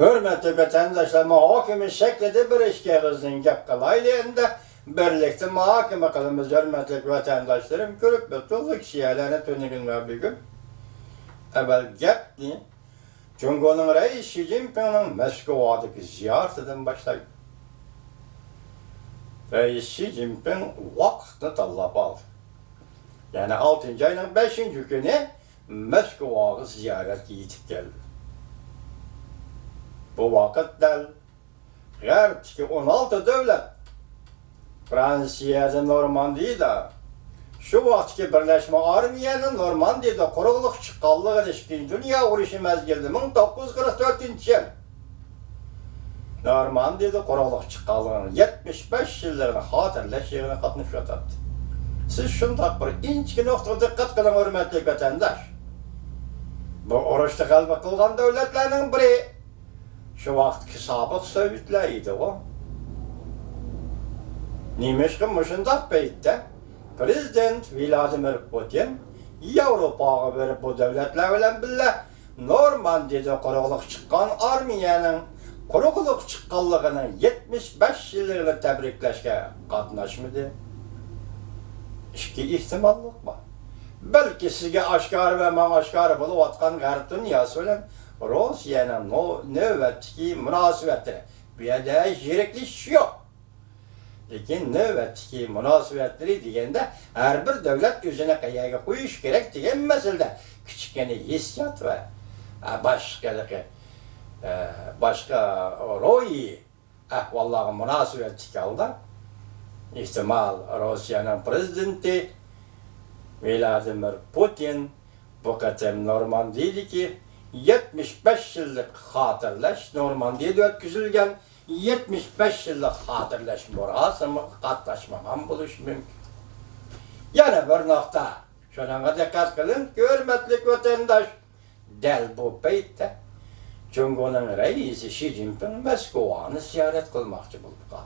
Hürmetli vatandaşlar, muhakeme şeklinde bir işe kızın gap kalaydı endi. Birlikte muhakeme kılımız hürmetli vatandaşlarım. Görüp bütün kişilerine tönügün var bir gün. Evvel gap ne? Cumhurbaşkanı Reis Xi Jinping'in Moskova'daki ziyaretinden başlayıp. Reis Xi Jinping vaktini talep aldı. Yani 6. ayının 5. günü Moskova'ya ziyaret yetip geldi. Bu vakitler G'arbdeki 16 devlet, Fransiya'da, Normandiya'da, şu vaktki Birleşme Armiyanın Normandiya'da kuruluk çıkallığı ilişkin dünya uğraşı mezgildi 1944 yıl. Normandiya'da kuruluk çıkallığının 75 yıllarını hatırlaşığına katmış yatardı. Siz şundak bir inçki noktada dikkat kılın hürmetli vatandaş. Bu oruçta kalbı kılgan devletlerinin biri, şu vaktki sabık Sovyetleriydi o. Nimeşkin mışındak beytte, Prezident Vladimir Putin, Avrupa'ya verip bu devletlerle birle Normandiya'da kuruluk çıkan armiyanın kuruluk çıkanlığının 75 yılını tebrikleşke katnaşmadı. İki ihtimallık var. Belki sizge aşkar ve man aşkar bulup atkan garip dünyası olan Rusya'nın nöbetki münasebetleri bir de jirikliş yok. Lakin nöbetki münasebetleri degende her bir devlet üzerine kayaga koyuş gerek diyen meselede küçükkene hissiyat ve başka royi ahvalları münasebetki aldı. İhtimal Rusya'nın prezidenti Vladimir Putin bu kadar Normandiya'daki 75 yıllık hatırlaş, Normandiya'da ötküzülgen 75 yıllık hatırlaş murasımı katlaşmamam buluş mümkün. Yani bir nokta, şuna dikkat kılın, hürmetli vatandaş, del bu beytte, Cumhurbaşkanı Reisi Xi Jinping Moskova'nı ziyaret kılmakçı bulup kaldı.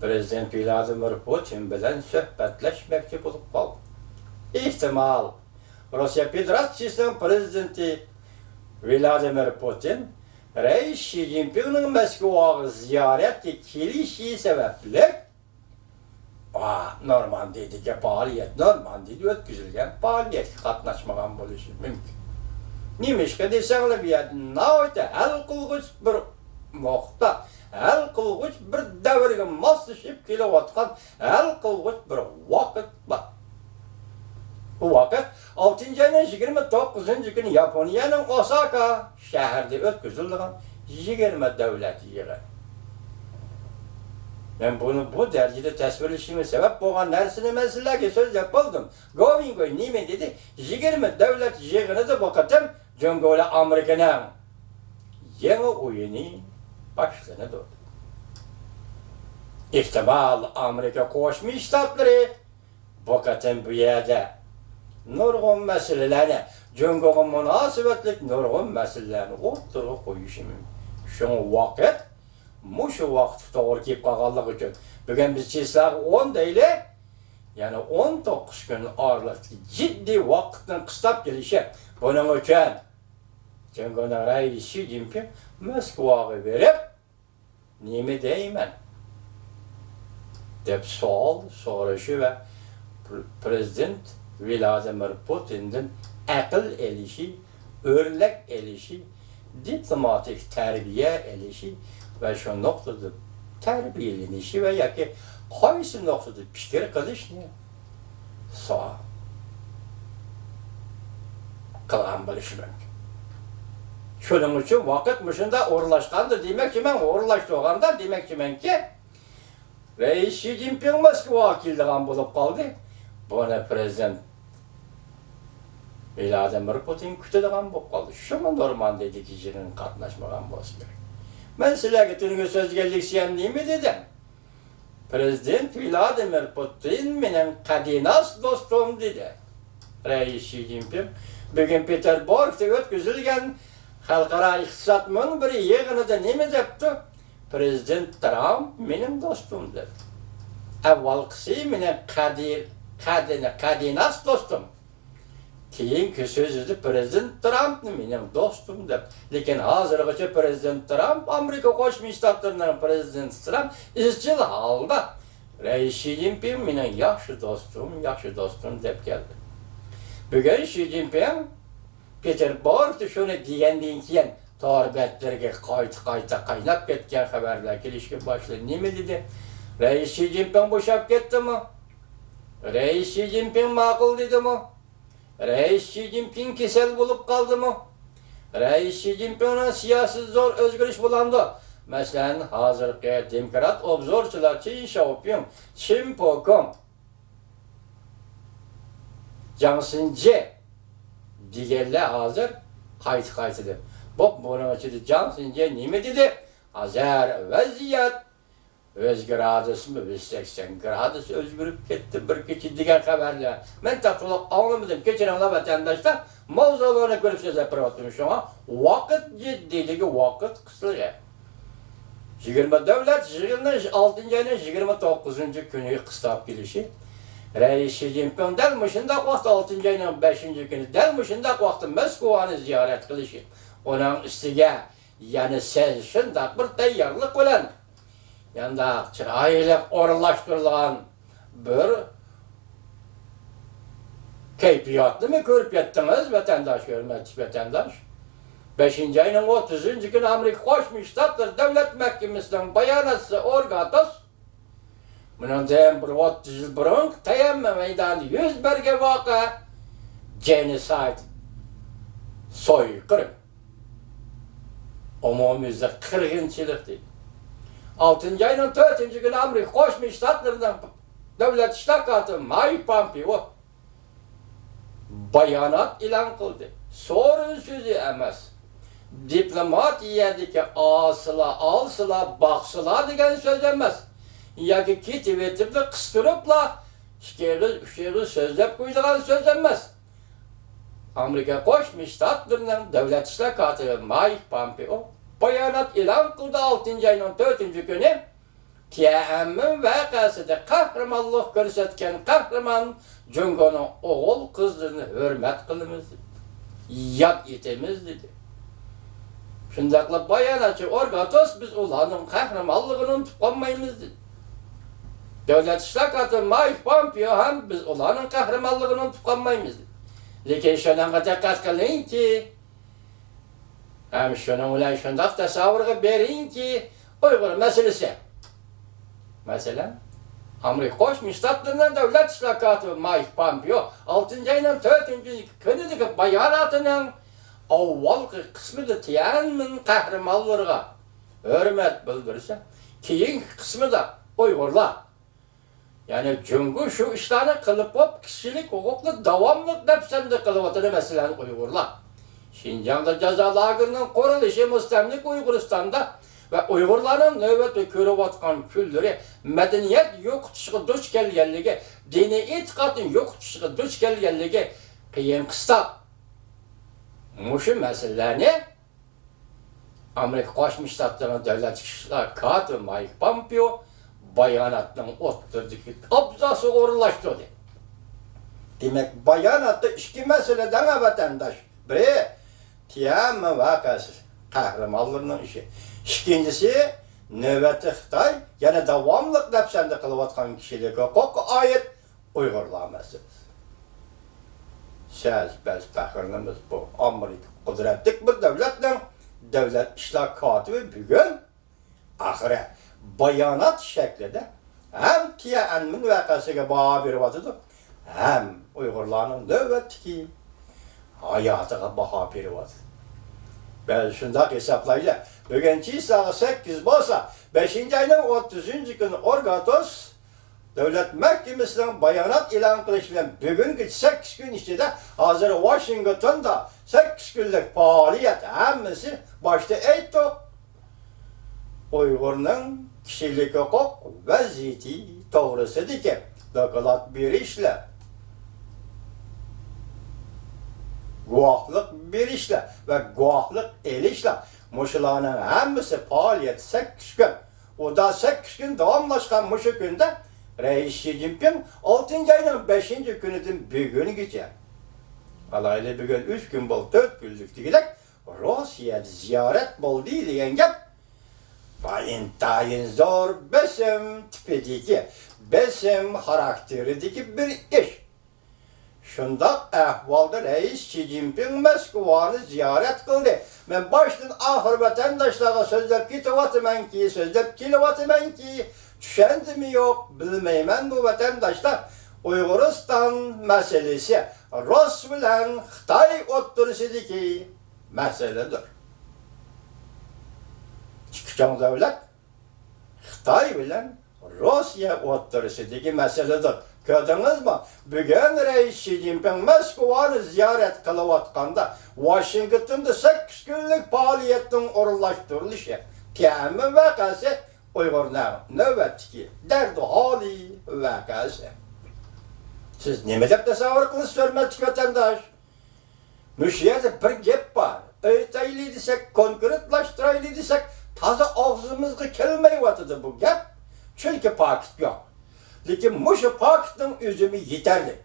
Prezident Vladimir Putin bilen söhbetleşmekçi bulup kaldı. İhtimal Rusya Federasyası'nın prezidenti Vladimir Putin, Reis Xi Jinping'in Moskova'ya ziyareti kilişi sebeple Normandiya'daki faaliyet, Normandiya'da ötküzülgen faaliyet katnaşmadan buluşu mümkün. Nimişke desenli bir yerden nağıta el kılgıç bir nokta, el kılgıç bir devirge maslaşıp kilovatkan el kılgıç bir vakit var. Bu vakit 6. ayının 29. günü Japonya'nın Osaka şehirde ötküzüldüğün 20 devlet yığı. Ben bunu bu derecede tasvir ettiğime sebep olan nersine meselelerle söz yapıldım. Govingoy nime dedi, 20 devlet yığını da bakatım, Cumhurbaşkanı Amerika'nın yeni oyunu başlandı. İhtimal Amerika Koşmuş Ştatları bakatım bu yerde nurgun meselelerini, Cumhurbaşkanı münasebetlik nurgun meselelerini ortaya koyuşu mümkün. Şunu vakit, şu vakti doğru kiyip kalkanlık için. Bugün biz çizgiler 10 değil, yani 19 gün ağırlık ciddi vaktin kıstap gelişi. Bunun için Cumhurbaşkanı Reis Xi Jinping Moskova'ya verip nimi deymen dep sorusu ve Prezident Vladimir Putin'den akıl elişi, örnek elişi, diplomatik terbiye elişi ve şu noktada terbiyelenişi ve ya ki kaysi noktada fikir kılış ne? Sağ kılan bilişi mümkün. Şunun için vakitmişinde uğurlaşkandır demek ki ben uğurlaştığında demek ki ben ki Reis Xi Jinping Moskova'ya kildiğen bulup kaldı. Bunu Prezident Vladimir Putin kütüdüğen bulup kaldı. Şunu Normandiya'daki jirin katnaşmadan bolsun gerek. Ben size getirdiğiniz söz geldik siyen değil mi dedim. Prezident Vladimir Putin benim kadinas dostum dedi. Reis Xi Jinping bugün Peterburg'da ötküzülgen halkara iktisat münbiri yığınıda ne depti? Prezident Trump benim dostum dedi. Evvelkisi benim kadinas dostum. keyinki sözüdü Prezident Trump mening dostum dep. Lekin hozirgacha Prezident Trump, Amerika Qo'shma Shtatlarining prezidenti Trump izchil holda Reis Xi Jinping mening yaxshi dostum deb keldi. Bugun Xi Jinping Peterburgda shuni degandan keyin torbetlarga qayta qaynab ketgan xabarlar kelishga boshladi. Nima dedi? Reis Xi Jinping bo'shab ketdimi? Reis Xi Jinping ma'qul dedimi? Reis Xi Jinping kesel bo'lib qoldimi? Reis Xi Jinpingning siyosiy zo'r o'zgarish bo'landi. Masalan, hozirgi demokrat obzorchilar Qin Xiaoping, Qin Pokong, Jiang Xinji deganlar hozir qayta deb. Buning ichida Jiang Xinji nima dedi? Hozir vaziyat o'zgaradimi, 180 gradus o'zgarib ketdi bir kecha degan xabarlar. Men to'liq anglamadim. Kechiringlar vatandoshlar, mavzularni ko'rib so'zlab turibdim shunga. Vaqt jiddiyligi vaqt qisqa. 20 davlat yig'ini 6-oyning 29-kuniga qistab kelishi. Reis Xi Jinping dal shundaq vaqt 6-oyning 5-kuni dal shundaq vaqtda Moskvani ziyorat qilishi. Uning ustiga yana siz shundaq bir tayyorlik bilan yanda chiroyli o'rinlashtirilgan bir kayfiyatni ko'rib yetdingiz vatandosh, hurmatli vatandosh. 5-oyning 30-kuni Amerika Qo'shma Shtatlari Davlat Mahkamasining bayonotchisi Orgatos bundan bir 30 yil burun Tayanma maydonida yuz bergan voqea genocide, so'yqirib, umumiyatda qirg'inchilik deydi. 6-oyning 4-kuni Amerika Qo'shma Shtatlarining davlat ishlar katibi Mike Pompeo bayonot e'lon qildi. So'rin so'zi emas. Diplomatiyadagi alsıla, baxsıla degan so'z emas. Yoki ketib etib qistiribla, ikki so'zlab qo'ydigan so'z emas. Amerika Qo'shma Shtatlarining davlat ishlar katibi Mike Pompeo bayonot e'lon qildi 6-oyning 4-kuni. Tiananmen voqeasida qahramonlik ko'rsatgan qahramon Jungoning o'g'il qizlarini hurmat qilamiz, yod etamiz dedi. Shundaqla bayonotchi Orgatos biz ularning qahramonligini unutib qolmaymiz dedi. Davlat ishlar katibi Mike Pompeo ham biz ularning qahramonligini unutib qolmaymiz dedi. Lekin shunga diqqat qilingki, ham shuning bilan shundaq tasavvurga beringki, Uyg'ur masalasi. Masalan, Amerika Qo'shma Shtatlarining davlat ishlar katibi Mike Pompeo 6-oyning 4-kunidagi bayonotining avvalgi qismida Tiananmen qahramonlariga hurmat bildirsa, keyingi qismida Uyg'urlar, ya'ni Jungo shu ishlarni qilib bo'lib kishilik huquqni davomli dafsanda qilyotgan masalan Uyg'urlar. Xinjiangda jazo lagerining qurilishi mustamlik Uyg'uristonda ve Uyg'urlarning navbatda ko'rayotgan kunlari madaniyat yo'qotishiga duch kelganligi, diniy e'tiqodning yo'qotishiga duch kelganligi qiyin qistab. Mushu masalalarni Amerika Qo'shma Shtatlarining davlat ishlar katibi Mike Pompeo bayonotning o'ttirdiki abzasi o'rinlashtirdi. Demak, bayonotda ikki masaladan vatandosh. Biri Tiananmen voqeasi, qahramonlarning ishi. İkincisi, növbəti Xitay, yana davamlıq nəfsəndə qılıbatqan kişilik hüquqa aid Uyğurlar məsələsi. Biz fəxrlimiz bu. Amerika qudretlik bir devletle devlet işler katibi bugün ahire bayanat şeklinde hem Tiananmen vakasıga bağa beriyotidi, hem Uyg'urlarning navbatdagi hayotiga baho beriyotidi. Ben shundoq hisoblaydi. Bugunchi soat 8 bo'lsa, 5-oyning 30-kuni Orgatos Davlat Mahkamasining bayonot e'lon qilishi bilan bugungi 8 kun ichida hozir Washingtonda 8 kunlik faoliyat hammasi boshda aytdi. Uyg'urning kishilik huquq vaziyati to'g'risidagi doklad berishlar, guvohlik berishlar va guvohlik elishlar, mushularning hammasi faoliyat 8 kun. O da 8 kun davomlashgan mushu kunda Reis Xi Jinping 6-oyning 5-kunidan bugungacha Alaylı bugün 3 gün bol 4 günlük digilek Rusya'da ziyaret boldu degan gap. Intayin zor besim tipideki, besim karakterideki bir iş. Şundak ahvalda reis Xi Jinping Moskva'nı ziyaret kıldı. Ben baştan ahir vatandaşlara sözlep kitivatımen ki, düşendim yok, bilmeymen bu vatandaşlar. Uyguristan meselesi, Rus bilen Xitay oturusideki meseledir. Çıkacağım devlet, Xitay bilen Rusya oturusideki meseledir. Gördünüz mü? Bugün reis Xi Jinping Moskva'nı ziyaret kılıvatkanda Washington'da 8 günlük faaliyetin orunlaştırılışı temin vakası Uygurlar nöbetki derdi hali vakası. Siz ne dep tasavvur kılınız hürmetli vatandaş? Müşiyede bir gep var. Öğüteyli desek, konkretlaştıraylı desek taze ağzımızga kelmeyivatıdı bu gep. Çünkü vakit yok. Lakin muşu pakitin üzümü yeterli.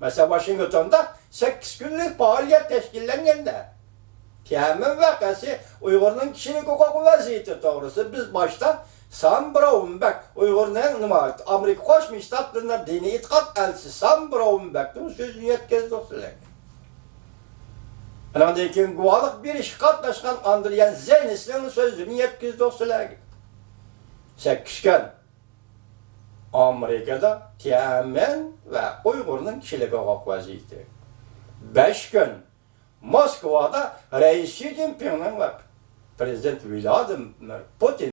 Mesela Washington'da 8 günlük faaliyet teşkillengende. Temin vakası Uygur'un kişilik hukuk vaziyeti doğrusu biz başta Sam Brownback Uygur'un Amerika Koşmuş Ştatları'nda dini itikat elçisi Sam Brownback'ın sözünü yetkizdik size. Ondan keyin guvalık bir iş katlaşkan Andriyan Zenis'in sözünü yetkizdik size. 8 gün Amerika'da temin ve Uygur'un kişilik hukuk vaziyeti. 5 gün Moskva'da reis Xi Jinping'in ve Prezident Vladimir Putin